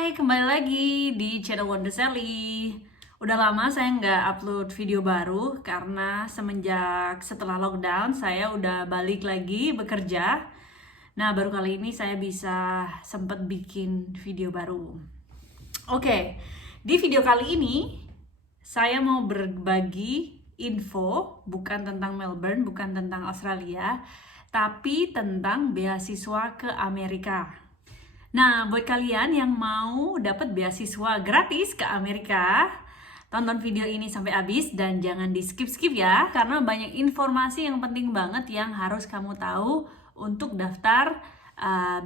Hai, kembali lagi di channel Wonder Sally. Udah lama saya nggak upload video baru karena setelah lockdown saya udah balik lagi bekerja. Nah, baru kali ini saya bisa sempet bikin video baru. Oke, di video kali ini saya mau berbagi info bukan tentang Melbourne, bukan tentang Australia, tapi tentang beasiswa ke Amerika. Nah, buat kalian yang mau dapat beasiswa gratis ke Amerika, tonton video ini sampai habis dan jangan di skip-skip ya, karena banyak informasi yang penting banget yang harus kamu tahu untuk daftar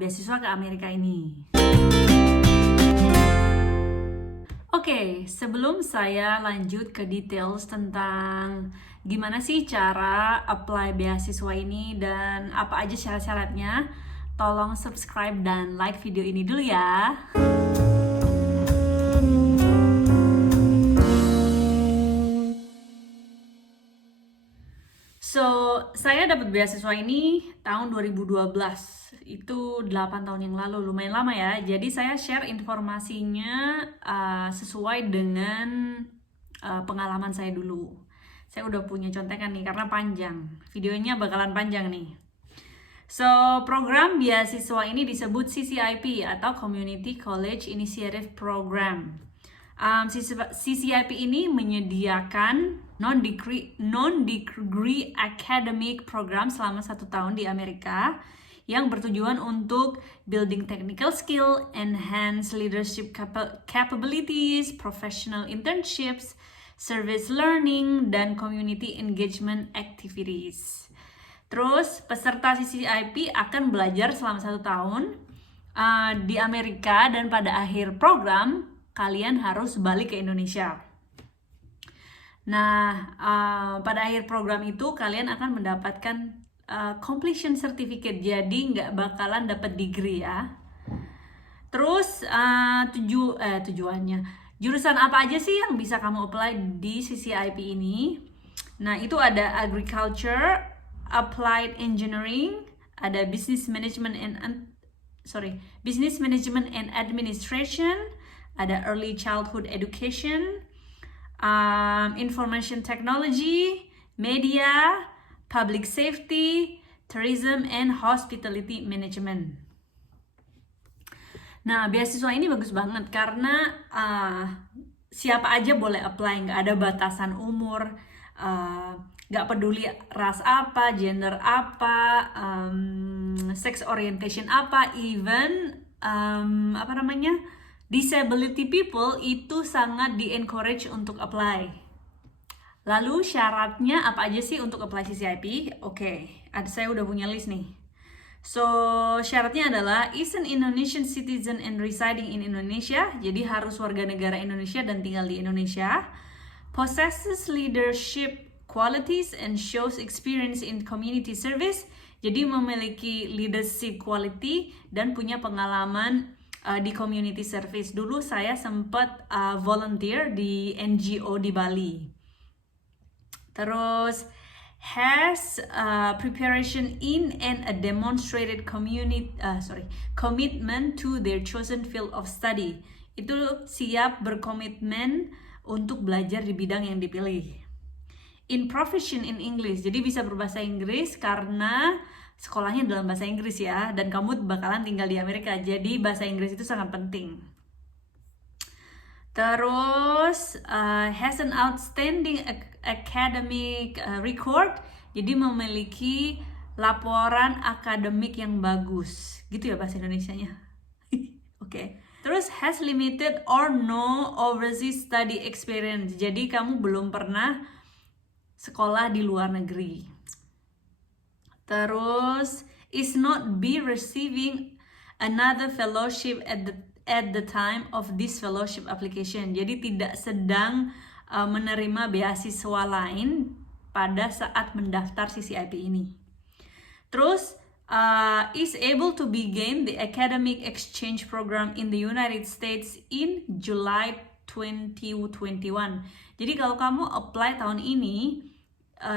beasiswa ke Amerika ini. Oke, sebelum saya lanjut ke details tentang gimana sih cara apply beasiswa ini dan apa aja syarat-syaratnya, tolong subscribe dan like video ini dulu ya. So, saya dapat beasiswa ini tahun 2012. Itu 8 tahun yang lalu, lumayan lama ya. Jadi saya share informasinya sesuai dengan pengalaman saya dulu. Saya udah punya contekan nih karena panjang. Videonya bakalan panjang nih. So, program beasiswa ini disebut CCIP atau Community College Initiative Program. CCIP ini menyediakan non-degree academic program selama 1 tahun di Amerika yang bertujuan untuk building technical skill, enhance leadership capabilities, professional internships, service learning, dan community engagement activities. Terus peserta CCIP akan belajar selama 1 tahun di Amerika dan pada akhir program kalian harus balik ke Indonesia. Nah, pada akhir program itu kalian akan mendapatkan completion certificate, jadi nggak bakalan dapat degree ya. Terus tujuannya, jurusan apa aja sih yang bisa kamu apply di CCIP ini? Nah, itu ada agriculture, applied engineering, ada business management and administration, ada early childhood education, information technology, media, public safety, tourism and hospitality management. Nah, beasiswa ini bagus banget karena siapa aja boleh apply, nggak ada batasan umur, nggak peduli ras apa, gender apa, sex orientation apa, even disability people itu sangat di-encourage untuk apply. Lalu syaratnya apa aja sih untuk apply CCIP? Oke, saya udah punya list nih. So, syaratnya adalah is an Indonesian citizen and residing in Indonesia, jadi harus warga negara Indonesia dan tinggal di Indonesia. Possesses leadership qualities and shows experience in community service, jadi memiliki leadership quality dan punya pengalaman di community service. Dulu saya sempat volunteer di NGO di Bali. Terus has preparation in and a demonstrated commitment to their chosen field of study. Itu siap berkomitmen untuk belajar di bidang yang dipilih. In proficient in English, jadi bisa berbahasa Inggris karena sekolahnya dalam bahasa Inggris ya, dan kamu bakalan tinggal di Amerika, jadi bahasa Inggris itu sangat penting. Terus has an outstanding academic record, jadi memiliki laporan akademik yang bagus, gitu ya bahasa Indonesianya. Oke. Terus has limited or no overseas study experience, jadi kamu belum pernah sekolah di luar negeri. Terus is not be receiving another fellowship at the time of this fellowship application. Jadi tidak sedang menerima beasiswa lain pada saat mendaftar CCIP ini. Terus is able to begin the academic exchange program in the United States in July 2021. Jadi kalau kamu apply tahun ini,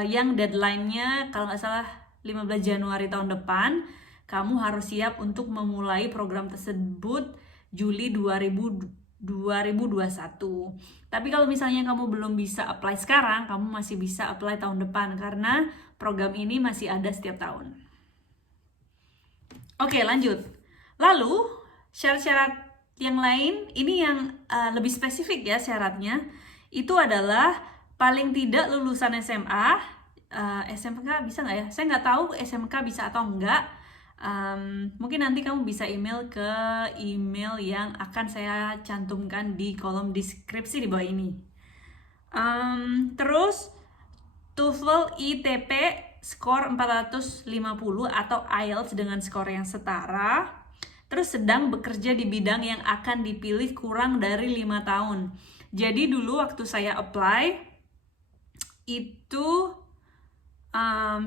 yang deadline-nya kalau nggak salah 15 Januari tahun depan, kamu harus siap untuk memulai program tersebut Juli 2021. Tapi kalau misalnya kamu belum bisa apply sekarang, kamu masih bisa apply tahun depan karena program ini masih ada setiap tahun. Oke, lanjut. Lalu, syarat-syarat yang lain, ini yang lebih spesifik ya syaratnya, itu adalah paling tidak lulusan SMA. SMK bisa nggak ya? Saya nggak tahu SMK bisa atau enggak. Mungkin nanti kamu bisa email ke email yang akan saya cantumkan di kolom deskripsi di bawah ini. Terus TOEFL ITP skor 450 atau IELTS dengan skor yang setara. Terus sedang bekerja di bidang yang akan dipilih kurang dari 5 tahun. Jadi dulu waktu saya apply itu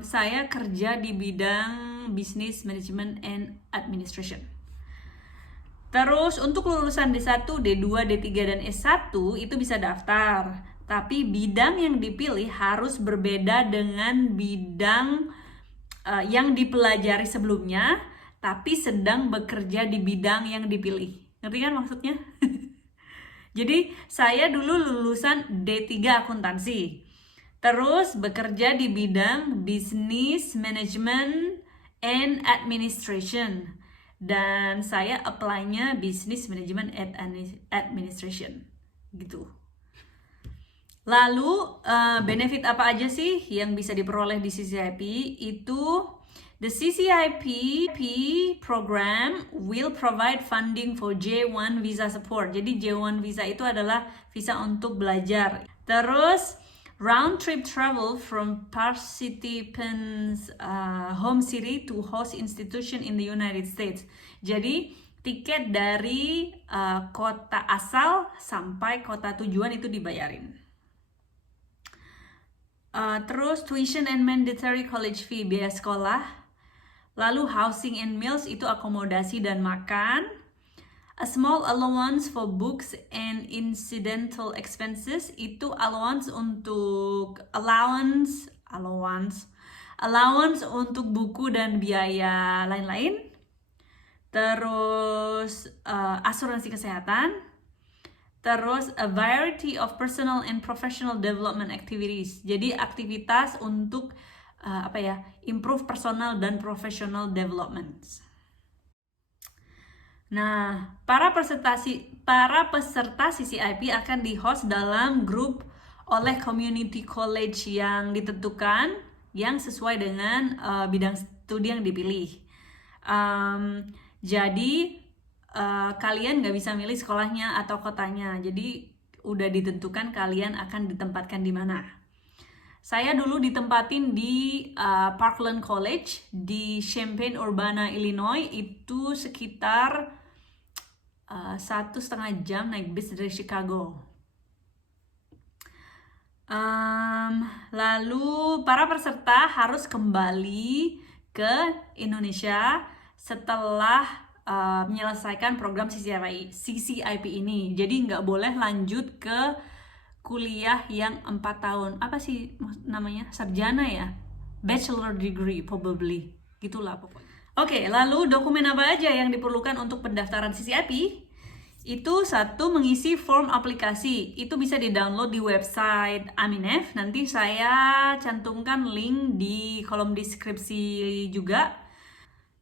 saya kerja di bidang Business Management and Administration. Terus untuk lulusan D1, D2, D3, dan S1 itu bisa daftar. Tapi bidang yang dipilih harus berbeda dengan bidang yang dipelajari sebelumnya, tapi sedang bekerja di bidang yang dipilih. Ngerti kan maksudnya? Jadi saya dulu lulusan D3 akuntansi. Terus bekerja di bidang Business Management and Administration. Dan saya apply-nya Business Management and Administration. Gitu. Lalu benefit apa aja sih yang bisa diperoleh di CCIP? Itu the CCIP program will provide funding for J1 visa support. Jadi J1 visa itu adalah visa untuk belajar. Terus round trip travel from participants home city to host institution in the United States. Jadi tiket dari kota asal sampai kota tujuan itu dibayarin. Terus tuition and mandatory college fee, biaya sekolah. Lalu housing and meals itu akomodasi dan makan. A small allowance for books and incidental expenses itu allowance untuk buku dan biaya lain-lain. Terus asuransi kesehatan. Terus a variety of personal and professional development activities. Jadi aktivitas untuk improve personal dan professional development. Nah, para peserta CCIP akan di-host dalam grup oleh community college yang ditentukan yang sesuai dengan bidang studi yang dipilih. Jadi kalian nggak bisa milih sekolahnya atau kotanya. Jadi udah ditentukan kalian akan ditempatkan di mana. Saya dulu ditempatin di Parkland College di Champaign-Urbana, Illinois. Itu sekitar 1,5 jam naik bis dari Chicago. Lalu para peserta harus kembali ke Indonesia setelah menyelesaikan program CCIP ini. Jadi nggak boleh lanjut ke kuliah yang 4 tahun. Apa sih namanya? Sarjana ya? Bachelor degree probably. Gitulah pokoknya. Oke, lalu dokumen apa aja yang diperlukan untuk pendaftaran CCIP? Itu satu, mengisi form aplikasi. Itu bisa di-download di website Aminef. Nanti saya cantumkan link di kolom deskripsi juga.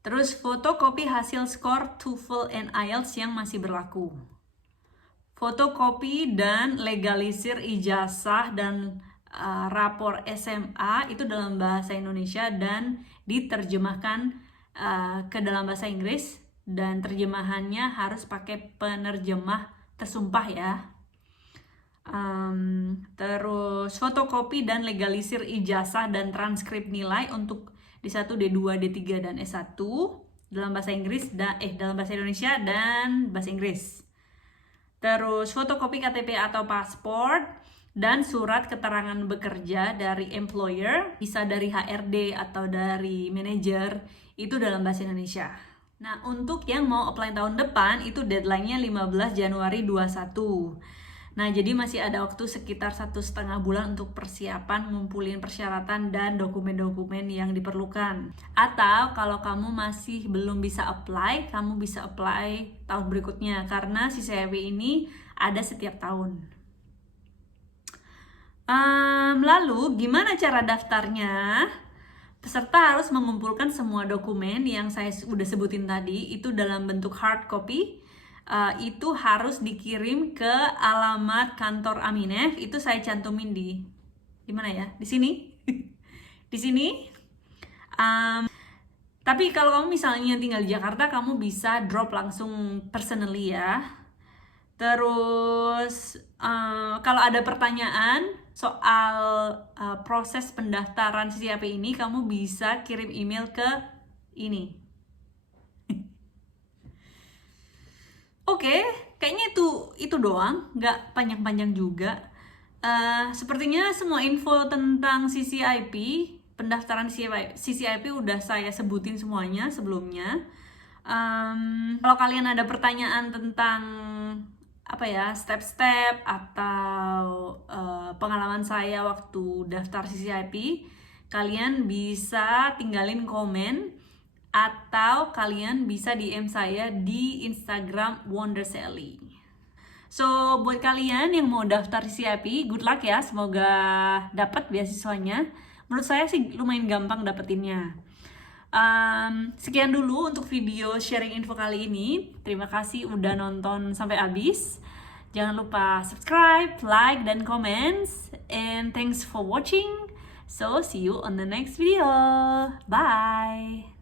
Terus fotokopi hasil skor TOEFL and IELTS yang masih berlaku. Fotokopi dan legalisir ijazah dan rapor SMA itu dalam bahasa Indonesia dan diterjemahkan ke dalam bahasa Inggris, dan terjemahannya harus pakai penerjemah tersumpah ya. Terus fotokopi dan legalisir ijazah dan transkrip nilai untuk D1, D2, D3, dan S1 dalam bahasa Inggris dalam bahasa Indonesia dan bahasa Inggris. Terus fotokopi KTP atau paspor dan surat keterangan bekerja dari employer, bisa dari HRD atau dari manajer, itu dalam bahasa Indonesia. Nah, untuk yang mau apply tahun depan itu deadline-nya 15 Januari 2021. Nah, jadi masih ada waktu sekitar 1,5 bulan untuk persiapan, ngumpulin persyaratan dan dokumen-dokumen yang diperlukan. Atau kalau kamu masih belum bisa apply, kamu bisa apply tahun berikutnya karena si CIP ini ada setiap tahun. Lalu, gimana cara daftarnya? Peserta harus mengumpulkan semua dokumen yang saya udah sebutin tadi, itu dalam bentuk hard copy. Itu harus dikirim ke alamat kantor Aminef. Itu saya cantumin di mana ya? Di sini. Di sini. Tapi kalau kamu misalnya tinggal di Jakarta, kamu bisa drop langsung personally ya. Terus kalau ada pertanyaan soal proses pendaftaran CCIP ini, kamu bisa kirim email ke ini. Oke, kayaknya itu doang, nggak panjang-panjang juga. Sepertinya semua info tentang CCIP, pendaftaran CCIP udah saya sebutin semuanya sebelumnya. Kalau kalian ada pertanyaan tentang step-step atau pengalaman saya waktu daftar CCIP, kalian bisa tinggalin komen atau kalian bisa DM saya di Instagram Wondersally. So, buat kalian yang mau daftar CCIP, good luck ya, semoga dapat beasiswanya. Menurut saya sih lumayan gampang dapetinnya. Sekian dulu untuk video sharing info kali ini. Terima kasih udah nonton sampai habis. Jangan lupa subscribe, like, dan comments. And thanks for watching. So, see you on the next video. Bye!